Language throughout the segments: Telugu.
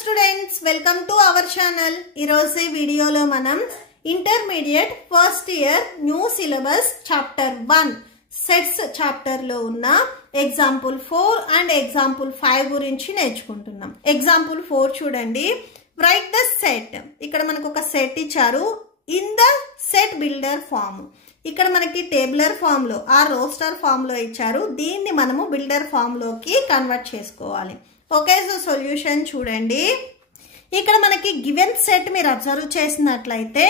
students, welcome to our channel. ఈరోజు వీడియోలో మనం intermediate first year new syllabus chapter 1 sets chapter లో ఉన్న ఎగ్జాంపుల్ 4 అండ్ ఎగ్జాంపుల్ 5 గురించి నేర్చుకుంటున్నాం. ఎగ్జాంపుల్ 4 చూడండి. Write the set. ఇక్కడ మనకు ఒక సెట్ ఇచ్చారు. In the set builder form. ఇక్కడ మనకి టేబులర్ ఫామ్ లో ఆ రోస్టర్ ఫామ్ లో ఇచ్చారు. దీన్ని మనము బిల్డర్ ఫామ్ లోకి కన్వర్ట్ చేసుకోవాలి. ఓకే, సో సొల్యూషన్ చూడండి. ఇక్కడ మనకి గివెన్ సెట్ మీరు అబ్జర్వ్ చేసినట్లయితే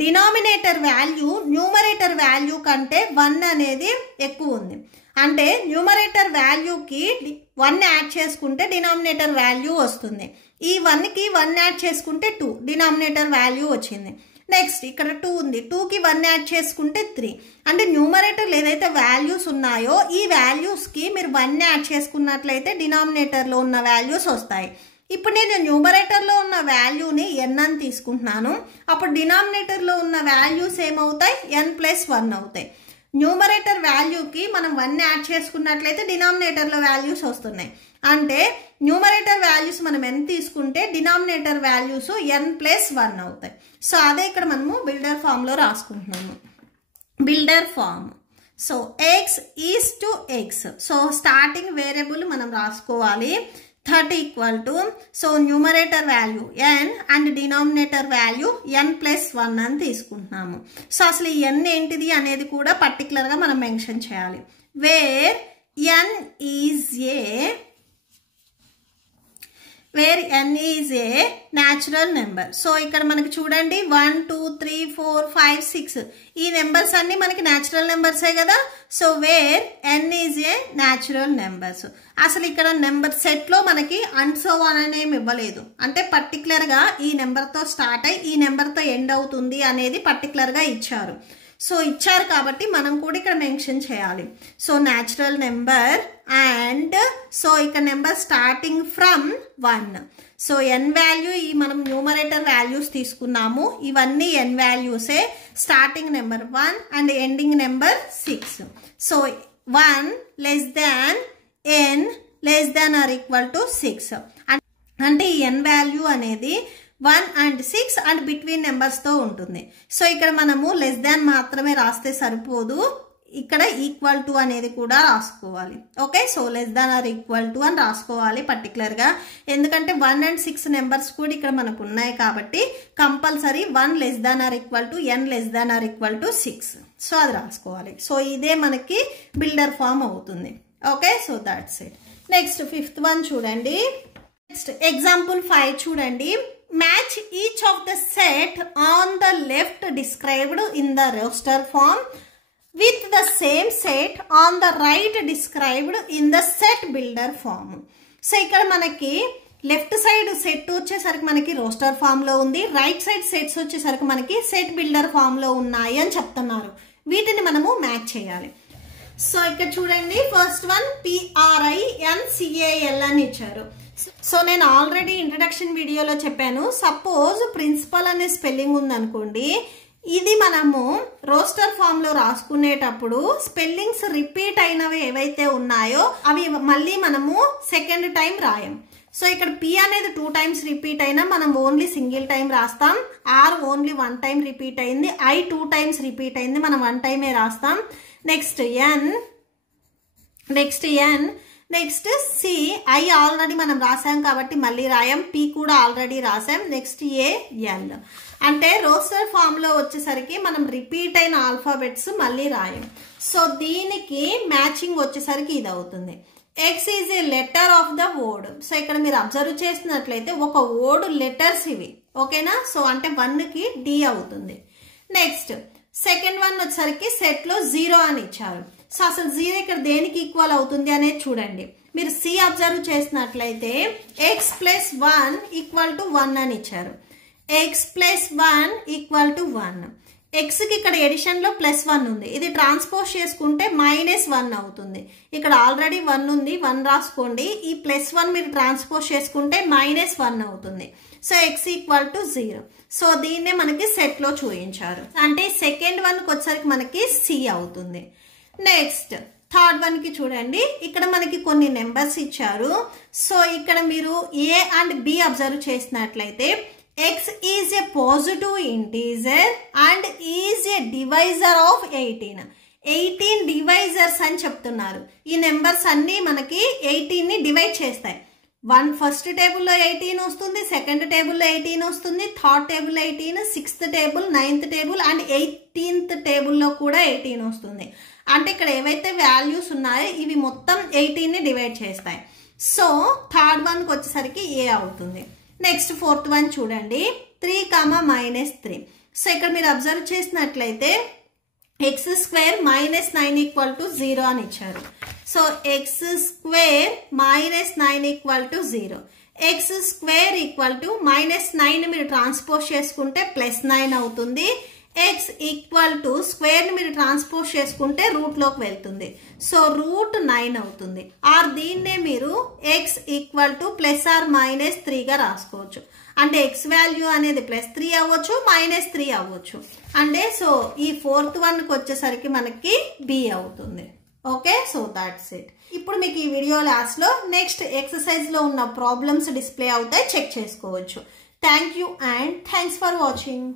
డినామినేటర్ వాల్యూ న్యూమరేటర్ వాల్యూ కంటే 1 అనేది ఎక్కువ ఉంది. అంటే న్యూమరేటర్ వాల్యూకి 1 యాడ్ చేసుకుంటే డినామినేటర్ వాల్యూ వస్తుంది. ఈ 1కి 1 యాడ్ చేసుకుంటే 2 డినామినేటర్ వాల్యూ వచ్చింది. నెక్స్ట్ ఇక్కడ 2 ఉంది. 2కి 1 యాడ్ చేసుకుంటే 3. అంటే న్యూమరేటర్ ఏదైతే వాల్యూస్ ఉన్నాయో ఈ వాల్యూస్కి మీరు 1 యాడ్ చేసుకున్నట్లయితే డినామినేటర్లో ఉన్న వాల్యూస్ వస్తాయి. ఇప్పుడు నేను న్యూమరేటర్లో ఉన్న వాల్యూని n అని తీసుకుంటున్నాను. అప్పుడు డినామినేటర్లో ఉన్న వాల్యూస్ ఏమవుతాయి? n+1 అవుతాయి. న్యూమరేటర్ వాల్యూకి మనం 1 యాడ్ చేసుకున్నట్లయితే డినామినేటర్లో వాల్యూస్ వస్తున్నాయి. అంటే న్యూమరేటర్ వాల్యూస్ మనం n తీసుకుంటే డినామినేటర్ వాల్యూస్ n+1 అవుతాయి. సో అదే ఇక్కడ మనము బిల్డర్ ఫామ్ లో రాసుకుంటున్నాము. Builder form. So x is to x. So starting variable మనం రాసుకోవాలి. 30 equal to so numerator value n and denominator value n+1 అని తీసుకుంటున్నాము. సో అసలు ఈ n ఏంటిది అనేది కూడా పర్టికులర్ గా మనం మెన్షన్ చేయాలి. Where n is a natural number. So ఇక్కడ మనకి చూడండి 1 2 3 4 5 6 ఈ నెంబర్స్ అన్ని మనకి న్యాచురల్ నెంబర్సే కదా. So where n is a natural numbers. అసలు ఇక్కడ నెంబర్ సెట్ లో మనకి అండ్ సో ఆన్ అనేమి ఇవ్వలేదు. అంటే పర్టికులర్ గా ఈ నెంబర్ తో స్టార్ట్ అయ్యి ఈ నెంబర్ తో ఎండ్ అవుతుంది అనేది పర్టికులర్ గా ఇచ్చారు. సో ఇచ్చారు కాబట్టి మనం కూడా ఇక్కడ మెన్షన్ చేయాలి. So natural number and so ఇక్కడ number starting from 1. So n value ఈ మనం న్యూమరేటర్ వాల్యూస్ తీసుకున్నాము. ఇవన్నీ n వాల్యూసే. Starting number 1 and ending number 6. So 1 less than n less than or equal to 6. అంటే ఈ n వాల్యూ అనేది 1 అండ్ 6 అండ్ బిట్వీన్ నెంబర్స్ తో ఉంటుంది. సో ఇక్కడ మనము లెస్ దాన్ మాత్రమే రాస్తే సరిపోదు, ఇక్కడ ఈక్వల్ టు అనేది కూడా రాసుకోవాలి. Okay, so less than or equal to అని రాసుకోవాలి పర్టికులర్ గా. ఎందుకంటే 1 అండ్ 6 నెంబర్స్ కూడా ఇక్కడ మనకు ఉన్నాయి కాబట్టి compulsory 1 less than or equal to n less than or equal to 6. So అది రాసుకోవాలి. సో ఇదే మనకి బిల్డర్ ఫామ్ అవుతుంది. Okay, so that's it. Next 5th one చూడండి. నెక్స్ట్ ఎగ్జాంపుల్ 5 చూడండి. Match each of the set on the left described in the roster form with the same set on the right described in the set builder form. So ఇక్కడ మనకి లెఫ్ట్ సైడ్ సెట్ వచ్చేసరికి మనకి రోస్టర్ ఫామ్ లో ఉంది. రైట్ సైడ్ సెట్స్ వచ్చేసరికి మనకి సెట్ బిల్డర్ ఫామ్ లో ఉన్నాయి అని చెప్తున్నారు. వీటిని మనము మ్యాచ్ చేయాలి. సో ఇక్కడ చూడండి, ఫస్ట్ వన్ PRINCAL అని ఇచ్చారు. సో నేను ఆల్రెడీ ఇంట్రడక్షన్ వీడియోలో చెప్పాను. సపోజ్ ప్రిన్సిపల్ అనే స్పెల్లింగ్ ఉందనుకోండి, ఇది మనము రోస్టర్ ఫామ్ లో రాసుకునేటప్పుడు స్పెల్లింగ్స్ రిపీట్ అయినవి ఏవైతే ఉన్నాయో అవి మళ్ళీ మనము సెకండ్ టైం రాయం. సో ఇక్కడ P అనేది 2 టైమ్స్ రిపీట్ అయినా మనం ఓన్లీ సింగిల్ టైం రాస్తాం. R ఓన్లీ 1 టైం రిపీట్ అయింది. I 2 టైమ్స్ రిపీట్ అయింది, మనం 1 టైమే రాస్తాం. Next next C, I already మనం రాసాం కాబట్టి మళ్ళీ రాయం. P కూడా ఆల్రెడీ రాసాం. Next AL. అంటే రోస్టర్ ఫామ్ లో వచ్చేసరికి మనం రిపీట్ అయిన ఆల్ఫాబెట్స్ మళ్ళీ రాయం. సో దీనికి మ్యాచింగ్ వచ్చేసరికి ఇది అవుతుంది. X is a letter of the word. So ఇక్కడ మీరు అబ్జర్వ్ చేసినట్లయితే ఒక వర్డ్ లెటర్స్ ఇవి. ఓకేనా? సో అంటే 1కి D అవుతుంది. నెక్స్ట్ సెకండ్ వన్ వచ్చేసరికి సెట్ లో 0 అని ఇచ్చారు. సో అసలు 0 ఇక్కడ దేనికి ఈక్వల్ అవుతుంది అనేది చూడండి. మీరు C అబ్జర్వ్ చేసినట్లయితే x+1 ఈక్వల్ టు 1 అని ఇచ్చారు. x+1 equal to 1. ఎక్స్కి ఇక్కడ ఎడిషన్ లో +1 ఉంది. ఇది ట్రాన్స్పోజ్ చేసుకుంటే -1 అవుతుంది. ఇక్కడ ఆల్రెడీ 1 ఉంది, 1 రాసుకోండి. ఈ +1 మీరు ట్రాన్స్పోజ్ చేసుకుంటే -1 అవుతుంది. So x equal to 0. So దీన్నే మనకి సెట్ లో చూపించారు. అంటే సెకండ్ వన్ కి వచ్చేసరికి మనకి C అవుతుంది. నెక్స్ట్ థర్డ్ వన్కి చూడండి, ఇక్కడ మనకి కొన్ని నెంబర్స్ ఇచ్చారు. సో ఇక్కడ మీరు ఏ అండ్ బి అబ్జర్వ్ చేసినట్లయితే x is a positive integer and is a divisor of 18 divisors అని చెప్తున్నారు. ఈ నెంబర్స్ అన్నీ మనకి 18ని డివైడ్ చేస్తాయి. ఫస్ట్ టేబుల్లో 18 వస్తుంది, సెకండ్ టేబుల్లో 18 వస్తుంది, third table 18, sixth table, 9th table and 18th టేబుల్లో కూడా 18 వస్తుంది. అంటే ఇక్కడ ఏవైతే వాల్యూస్ ఉన్నాయో ఇవి మొత్తం 18ని డివైడ్ చేస్తాయి. సో థర్డ్ వన్కి వచ్చేసరికి ఏ అవుతుంది. నెక్స్ట్ ఫోర్త్ వన్ చూడండి, 3, సో ఇక్కడ మీరు అబ్జర్వ్ చేసినట్లయితే x² - 9 = 0 అని ఇచ్చారు. So x² - 9 = 0. x² = -9 మీరు ట్రాన్స్పోజ్ చేసుకుంటే +9 అవుతుంది. x = స్క్వేర్ మీరు ట్రాన్స్పోజ్ చేసుకుంటే రూట్లోకి వెళ్తుంది. సో √9 అవుతుంది. ఆర్ దీన్నే మీరు x = +or-3గా రాసుకోవచ్చు. అంటే x వాల్యూ అనేది +3 అవ్వచ్చు, -3 అవ్వచ్చు. అంటే సో ఈ ఫోర్త్ వన్కి వచ్చేసరికి మనకి b అవుతుంది. Okay, so that's it. ఇప్పుడు మీకు ఈ వీడియో లాస్ట్లో నెక్స్ట్ ఎక్సర్సైజ్లో ఉన్న ప్రాబ్లమ్స్ డిస్ప్లే అవుతాయి, చెక్ చేసుకోవచ్చు. Thank you and thanks for watching.